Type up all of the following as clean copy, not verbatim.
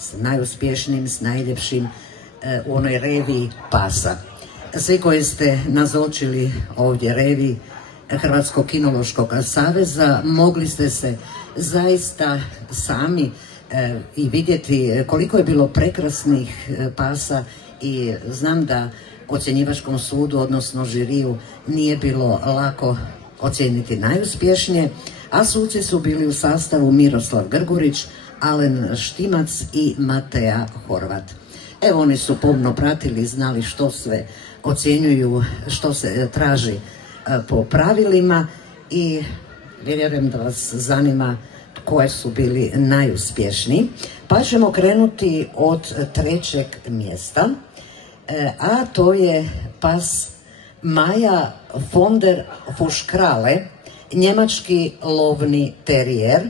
s najuspješnijim, s najljepšim u onoj reviji pasa. Svi koji ste nazočili ovdje reviji Hrvatskog kinološkog saveza mogli ste se zaista sami i vidjeti koliko je bilo prekrasnih pasa i znam da ocjenjivačkom sudu, odnosno žiriju, nije bilo lako ocijeniti najuspješnije, a suci su bili u sastavu Miroslav Grgurić, Alen Štimac i Mateja Horvat. Evo, oni su pomno pratili, znali što sve ocjenjuju, što se traži po pravilima i vjerujem da vas zanima koje su bili najuspješniji. Pa ćemo krenuti od 3. mjesta, a to je pas Maja von der Fuškrale, njemački lovni terijer.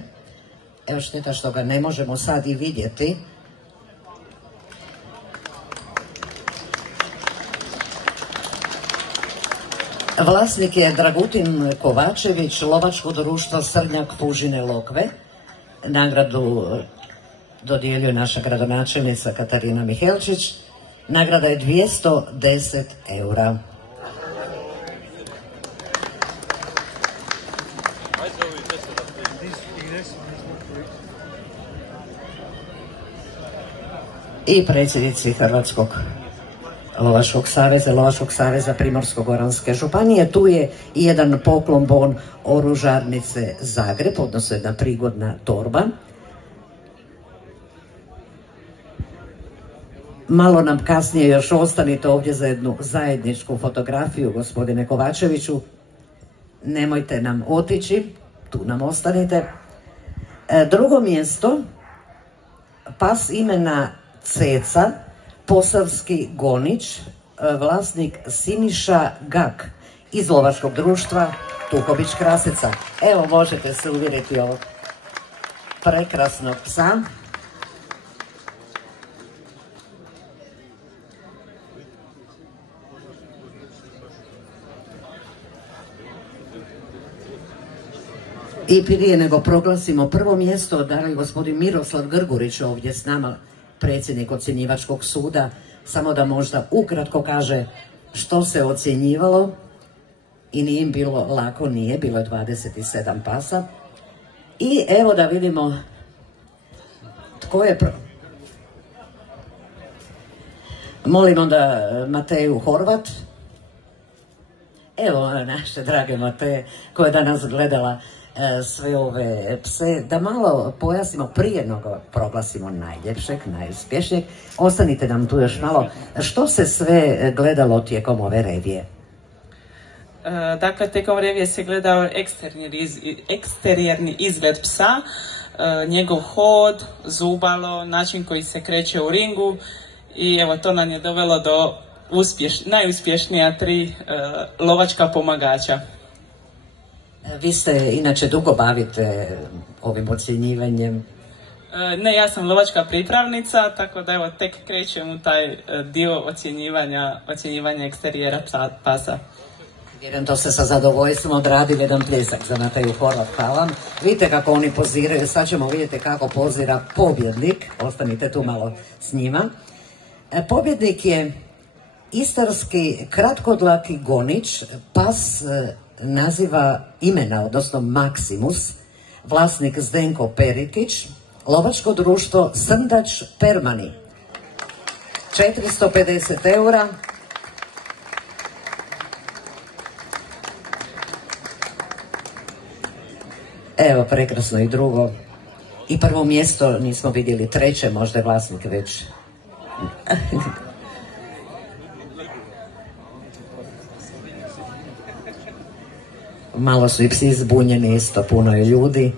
Evo, šteta što ga ne možemo sad i vidjeti. Vlasnik je Dragutin Kovačević, lovačko društvo Srnjak Fužine Lokve. Nagradu dodjeljuje naša gradonačelnica Katarina Mihelčić. Nagrada je 210 eura. I predsjednici Hrvatskog Lovačkog saveza Primorsko-goranske županije. Tu je i jedan poklon bon Oružarnice Zagreb, odnosno jedna prigodna torba. Malo nam kasnije još ostanite ovdje za jednu zajedničku fotografiju, gospodine Kovačeviću. Nemojte nam otići, tu nam ostanite. 2. mjesto, pas imena Ceca, Posavski Gonić, vlasnik Siniša Gak iz lovačkog društva Tuhobić Krasica. Evo, možete se uvjeriti ovog prekrasnog psa. I prije nego proglasimo 1. mjesto, dragi gospodin Miroslav Grgurić ovdje s nama, predsjednik ocjenjivačkog suda, samo da možda ukratko kaže što se ocjenjivalo i nije im bilo lako, nije, bilo je 27 pasa. I evo da vidimo tko je... Molim onda Mateju Horvat. Evo naše drage Mateje koja je danas gledala sve ove pse, da malo pojasnimo prije nego proglasimo najljepšeg, najuspješnijeg. Ostanite nam tu još malo. Što se sve gledalo tijekom ove revije? Dakle, tijekom revije se gledao eksterijerni izgled psa, njegov hod, zubalo, način koji se kreće u ringu i evo to nam je dovelo do najuspješnija 3 lovačka pomagača. Vi se inače dugo bavite ovim ocjenjivanjem? Ne, ja sam lovačka pripravnica, tako da evo tek krećem u taj dio ocjenjivanja eksterijera pasa. Vjerujem, to ste sa zadovoljstvom odradili. Jedan pljesak za Mateju Horvat. Hvala vam. Vidite kako oni poziraju, sad ćemo vidjeti kako pozira pobjednik. Ostanite tu malo s njima. Pobjednik je istarski kratkodlaki gonič, pas naziva imena, odnosno Maksimus, vlasnik Zdenko Perikić, lovačko društvo Srndač Permani. 450 eura. Evo, prekrasno i drugo. I 1. mjesto nismo vidjeli, 3. možda je vlasnik već. Malo su i psi zbunjeni, isto puno je ljudi.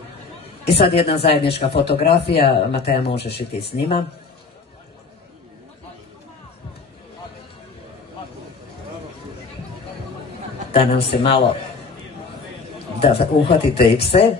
I sad jedna zajednička fotografija, Mateja, možeš i ti s njima. Da nam se malo, da uhvatite i pse.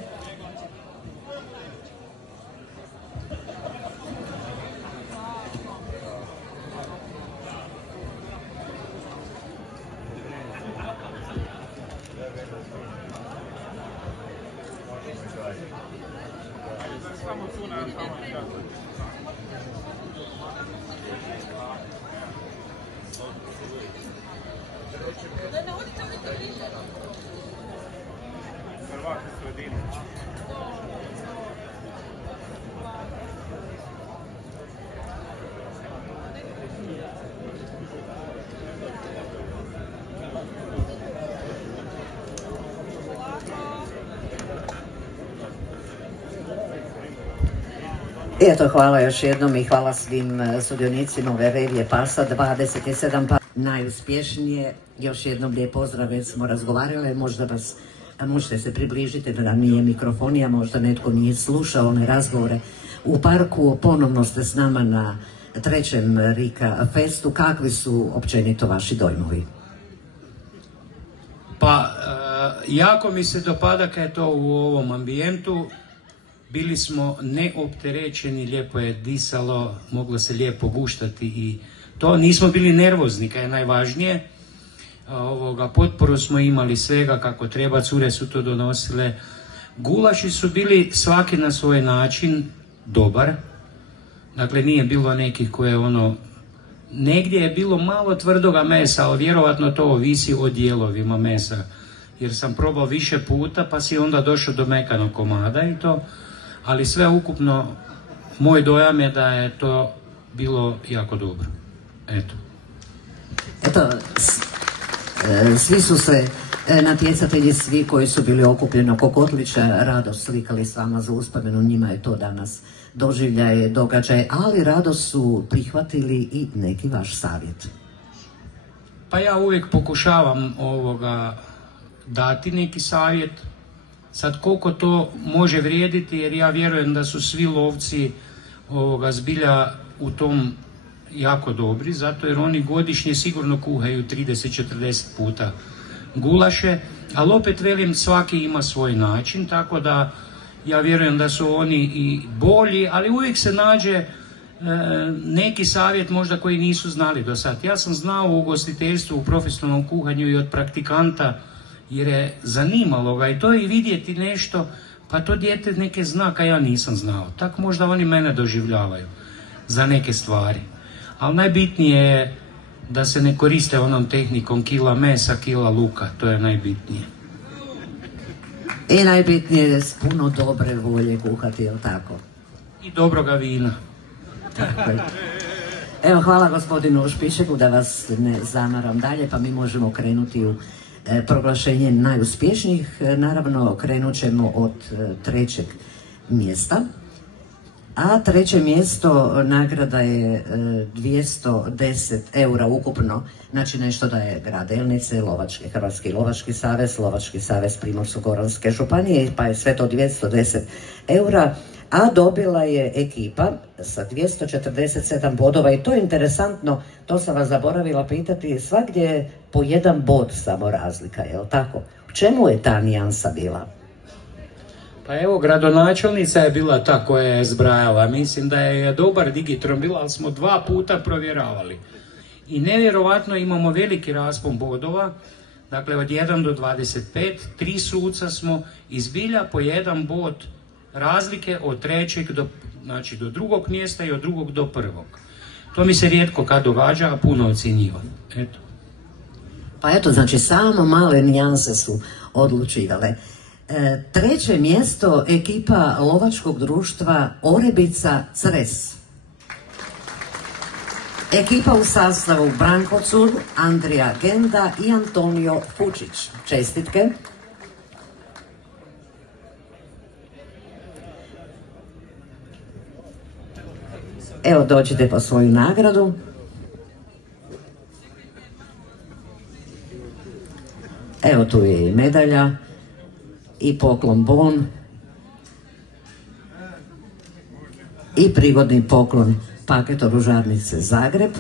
Eto, hvala još jednom i hvala svim sudionicima ove revije Pasa 27 pa najuspješnije. Još jednom lijep pozdrav, već smo razgovarali, možda vas možete se približiti da nije mikrofonija, možda netko nije slušao one razgovore u parku. Ponovno ste s nama na trećem Rika Festu. Kakvi su općenito vaši dojmovi? Pa, jako mi se dopada kad je to u ovom ambijentu. Bili smo neopterećeni, lijepo je disalo, moglo se lijepo guštati i to. Nismo bili nervozni, kad je najvažnije. Potporu smo imali svega kako treba, cure su to donosile. Gulaši su bili svaki na svoj način dobar. Dakle, nije bilo nekih koje negdje je bilo malo tvrdoga mesa, ali vjerovatno to ovisi o dijelovima mesa. Jer sam probao više puta, pa si onda došao do mekanog komada i to. Ali sve ukupno, moj dojam je da je to bilo jako dobro. Eto. Svi su se natjecatelji, svi koji su bili okupljeni oko kotlića, rado slikali s vama za uspomenu, njima je to danas doživljaj, događaj, ali rado su prihvatili i neki vaš savjet. Pa ja uvijek pokušavam dati neki savjet. Sad koliko to može vrijediti, jer ja vjerujem da su svi lovci zbilja u tom jako dobri, zato jer oni godišnje sigurno kuhaju 30-40 puta gulaše, ali opet velim, svaki ima svoj način, tako da ja vjerujem da su oni i bolji, ali uvijek se nađe neki savjet možda koji nisu znali do sad. Ja sam znao u ugostiteljstvu, u profesionalnom kuhanju i od praktikanta, jer je zanimalo ga i to i vidjeti nešto, pa to dijete neke zna, a ja nisam znao. Tako možda oni mene doživljavaju za neke stvari. Ali najbitnije je da se ne koriste onom tehnikom kila mesa, kila luka, to je najbitnije. I najbitnije je s puno dobre volje kuhati, je li tako? I dobroga vina. Tako je. Evo, hvala gospodinu Špišeku, da vas ne zamaram dalje, pa mi možemo krenuti u proglašenje najuspješnijih. Naravno, krenut ćemo od trećeg mjesta. A treće mjesto, nagrada je 210 eura ukupno, znači nešto da je grad Delnice, Hrvatski lovački savez Primorsko-goranske županije, pa je sve to 210 eura, a dobila je ekipa sa 247 bodova i to je interesantno, to sam vas zaboravila pitati, svagdje je po jedan bod samo razlika, je li tako? U čemu je ta nijansa bila? Pa evo, gradonačelnica je bila ta koja je zbrajala. Mislim da je dobar digitron bila, ali smo 2 puta provjeravali. I nevjerovatno imamo veliki raspon bodova, dakle od 1 do 25, 3 suca smo izbilja po 1 bod razlike od trećeg do drugog mjesta i od drugog do prvog. To mi se rijetko kad događa, a puno ocjenjiva. Eto. Pa eto, znači samo male nijanse su odlučivale. Treće mjesto, ekipa lovačkog društva Orebica Cres. Ekipa u sastavu Branko Cur, Andrija Genda i Antonio Fučić. Čestitke. Evo, dođite po svoju nagradu. Evo, tu je i medalja i poklon bon i prigodni poklon paket oružarnice Zagreb.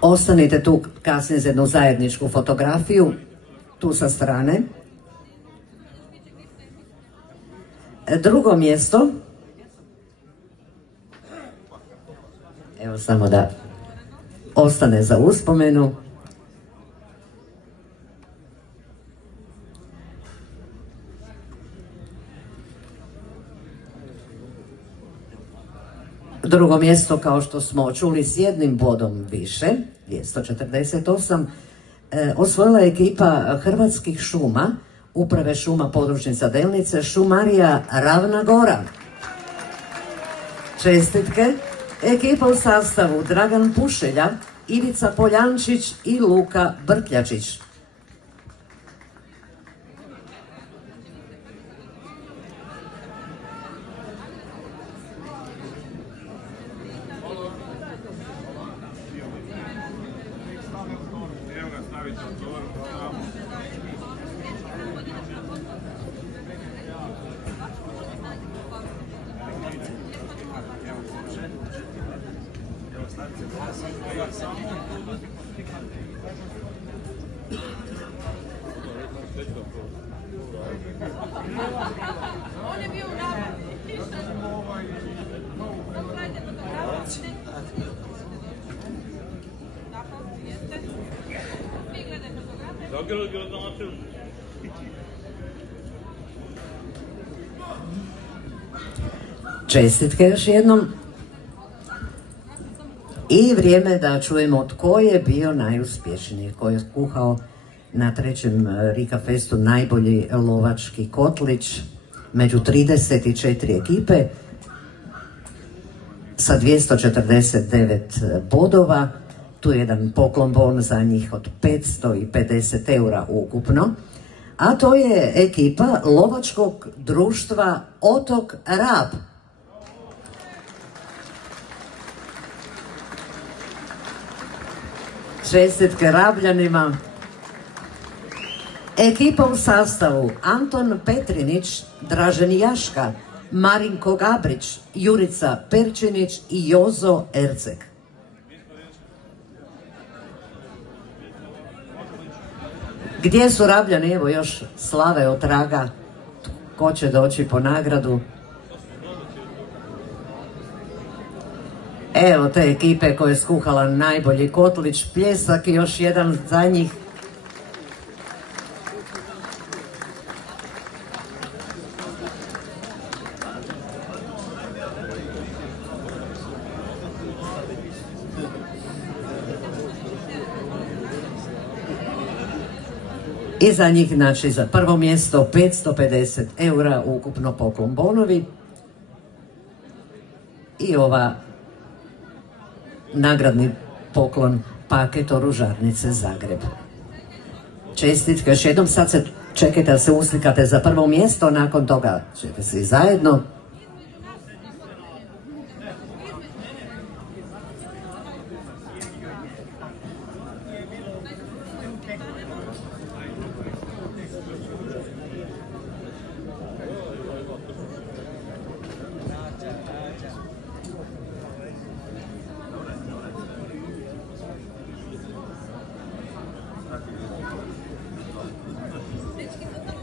Ostanite tu kasnije za jednu zajedničku fotografiju, tu sa strane. Drugo mjesto, evo samo da ostane za uspomenu. Drugo mjesto, kao što smo čuli, s jednim bodom više, 248, osvojila je ekipa Hrvatskih šuma, Uprave šuma podružnica Delnice, Šumarija Ravna Gora. Čestitke. Ekipa u sastavu Dragan Pušelja, Ivica Poljančić i Luka Brkljačić. Čestitke još jednom. I vrijeme da čujemo tko je bio najuspješniji, tko je kuhao na trećem Rika Festu najbolji lovački kotlić među 34 ekipe sa 249 bodova. Tu je jedan poklon bon za njih od 550 € ukupno. A to je ekipa lovačkog društva Otok Rab. Čestitke Rabljanima. Ekipa u sastavu Anton Petrinić, Dražen Jaška, Marinko Gabrić, Jurica Perčinić i Jozo Erceg. Gdje su Rabljani? Evo još slave od traga. Ko će doći po nagradu? Evo te ekipe koje je skuhala najbolji kotlić, pljesak i još jedan za njih. I za njih, znači za prvo mjesto 550 € ukupno poklon bonovi. I ova nagradni poklon paket Oružarnice Zagreb. Čestitke još jednom, sad se čekajte da se uslikate za prvo mjesto, nakon toga ćete svi zajedno.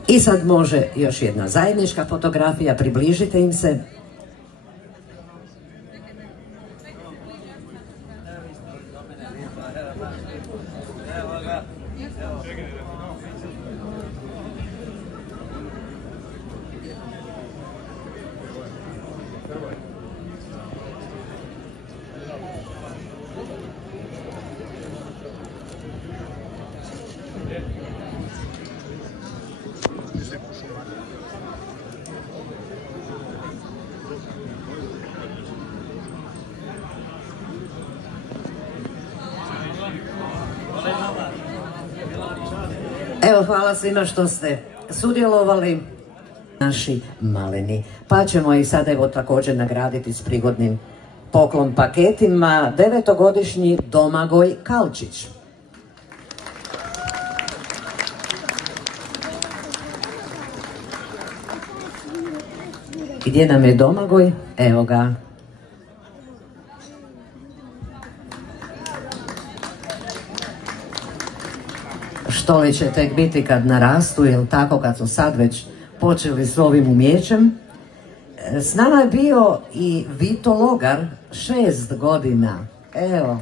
I sad može još jedna zajednička fotografija, približite im se. Evo, hvala svima što ste sudjelovali, naši maleni. Pa ćemo ih sad evo također nagraditi s prigodnim poklon paketima. 9-godišnji Domagoj Kalčić. Gdje nam je Domagoj? Evo ga. Što li će tek biti kad narastu, jel tako, kad su sad već počeli s ovim umjećem. S nama je bio i Vito Logar, 6 godina. Evo.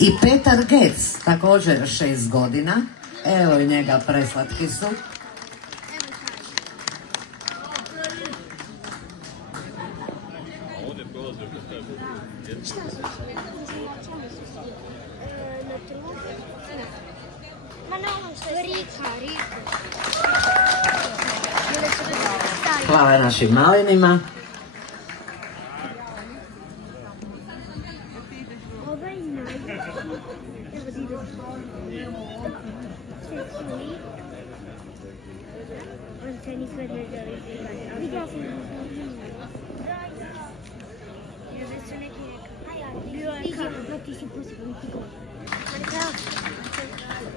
I Petar Gec, također 6 godina. Evo i njega, preslatki su. Hvala našim malinima.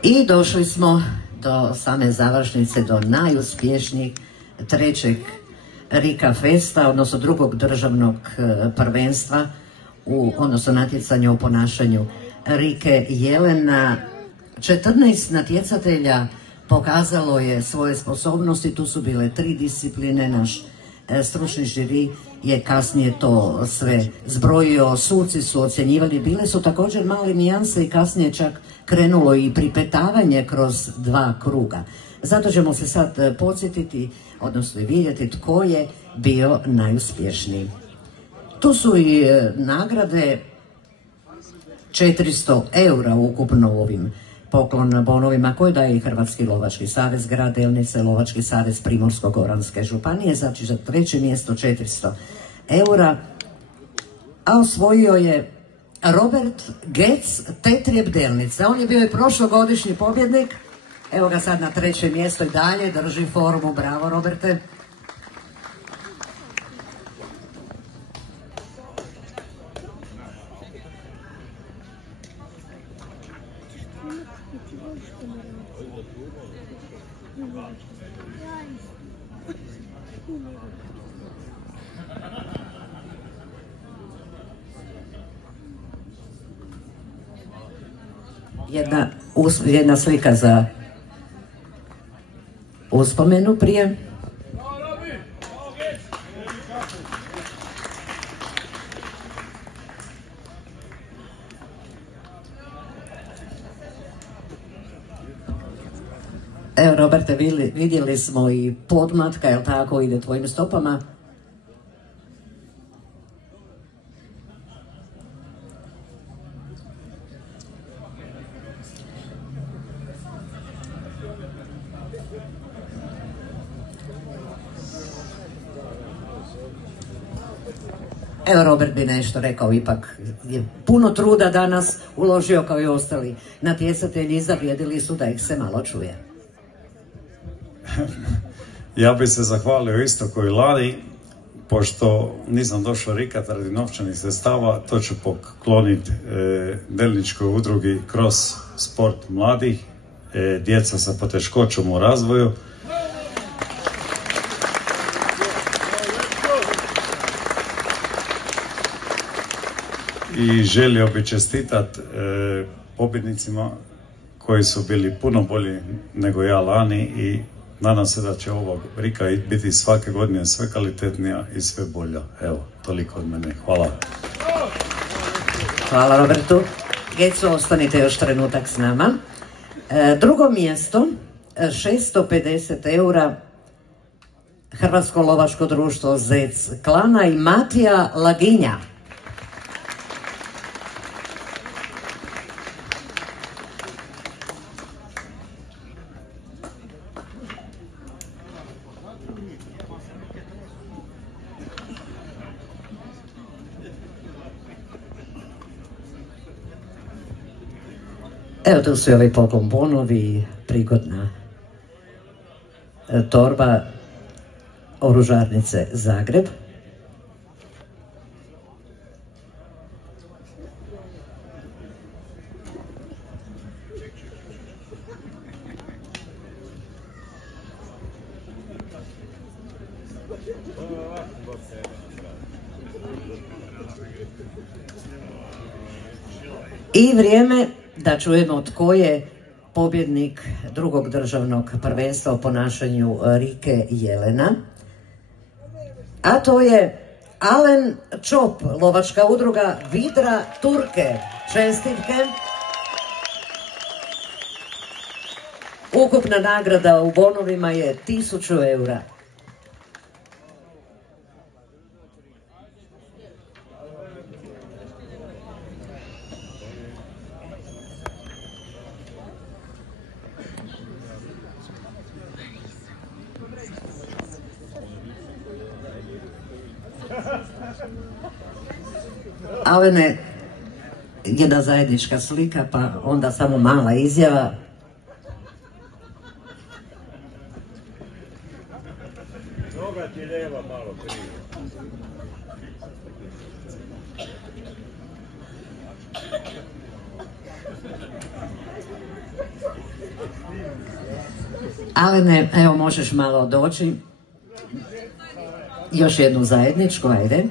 I došli smo do same završnice, do najuspješnijeg trećeg Rika Festa, odnosno drugog državnog prvenstva odnosno natjecanje u ponašanju Rike Jelena. 14 natjecatelja pokazalo je svoje sposobnosti, tu su bile 3 discipline, naš stručni žiri je kasnije to sve zbrojio, suci su ocjenjivali, bile su također male nijanse i kasnije čak krenulo i pripetavanje kroz 2 kruga. Zato ćemo se sad podsjetiti, odnosno vidjeti tko je bio najuspješniji. Tu su i nagrade, 400 eura ukupno u ovim poklon bonovima koje daje i Hrvatski lovački savez grad Delnice, Lovački savez Primorsko-goranske županije, znači za 3. mjesto 400 eura, a osvojio je Robert Gec, Tetrijeb Delnica. On je bio i prošlogodišnji pobjednik, evo ga sad na 3. mjesto i dalje drži formu. Bravo Roberte. Jedna slika za uspomenu prije. Evo Roberte, vidjeli smo i podmlatka, jel tako, ide tvojim stopama. Evo Robert bi nešto rekao, ipak je puno truda danas uložio kao i ostali natjecatelji i zavrijedili su da ih se malo čuje. Ja bi se zahvalio isto koji lani, pošto nisam došao rikat radi novčanih sredstava, to ću pokloniti Delničkoj udrugi kroz sport mladih, djeca sa poteškoćom u razvoju. I želio bi čestitati pobjednicima koji su bili puno bolji nego ja lani i nadam se da će ova Rika biti svake godine sve kvalitetnija i sve bolja. Evo, toliko od mene. Hvala. Hvala Robertu. Geco, ostanite još trenutak s nama. Drugo mjesto, 650 eura, Hrvatsko lovačko društvo Zec klana i Matija Laginja. Evo tu su i ovi poklon bonovi, prigodna torba Oružarnice Zagreb. I vrijeme da čujemo tko je pobjednik drugog državnog prvenstva o ponašanju Rike Jelena. A to je Alen Čop, lovačka udruga Vidra Turke. Čestitke. Ukupna nagrada u bonovima je 1000 eura. Alene, jedna zajednička slika, pa onda samo mala izjava. Noga ti lijeva malo krivo. Alene, evo možeš malo doći. Još jednu zajedničku, ajde.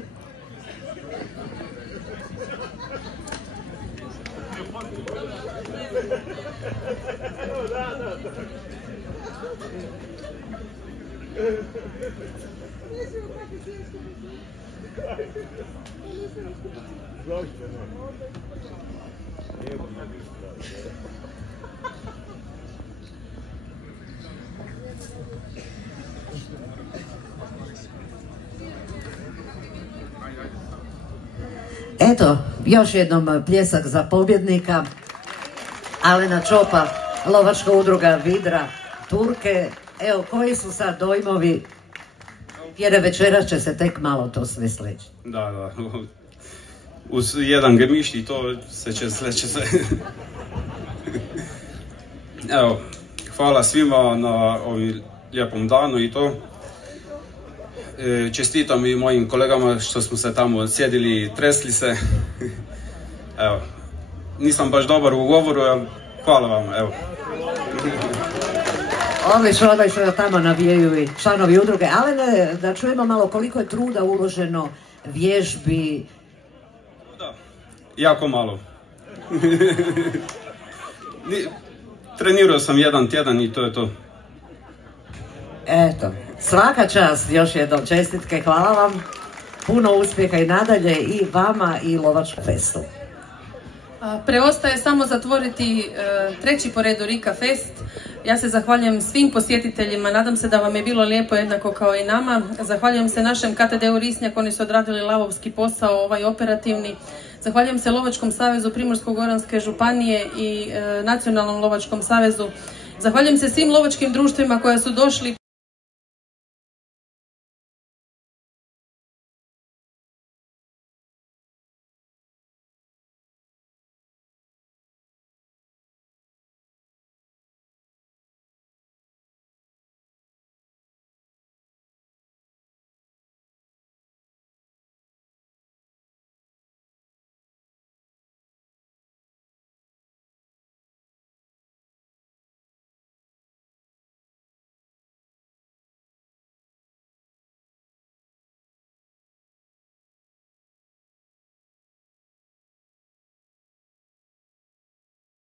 Eto, još jednom pljesak za pobjednika. Alena Čopa, lovačka udruga Vidra Turke. Evo, koji su sad dojmovi? Jer večeras će se tek malo to sve sleći. Da. Uz jedan gemišt i to sleće se. Evo, hvala svima na ovom lijepom danu i to. Čestitam i mojim kolegama što smo se tamo sjedili i tresli se. Evo, nisam baš dobar u govoru, hvala vam, evo. Odlično da tamo navijaju i članovi udruge. Ale da čujemo malo koliko je truda uloženo, vježbi. Da, jako malo. Trenirao sam jedan tjedan i to je to. Eto, svaka čast, još jednom čestitke, hvala vam. Puno uspjeha i nadalje i vama i Lovačkom festu. Preostaje samo zatvoriti treći po redu Rika Fest. Ja se zahvaljujem svim posjetiteljima, nadam se da vam je bilo lijepo jednako kao i nama. Zahvaljujem se našem KTD-u Risnjak, oni su odradili lavovski posao, ovaj operativni. Zahvaljujem se Lovačkom savezu Primorsko-goranske županije i Nacionalnom lovačkom savezu. Zahvaljujem se svim lovačkim društvima koja su došli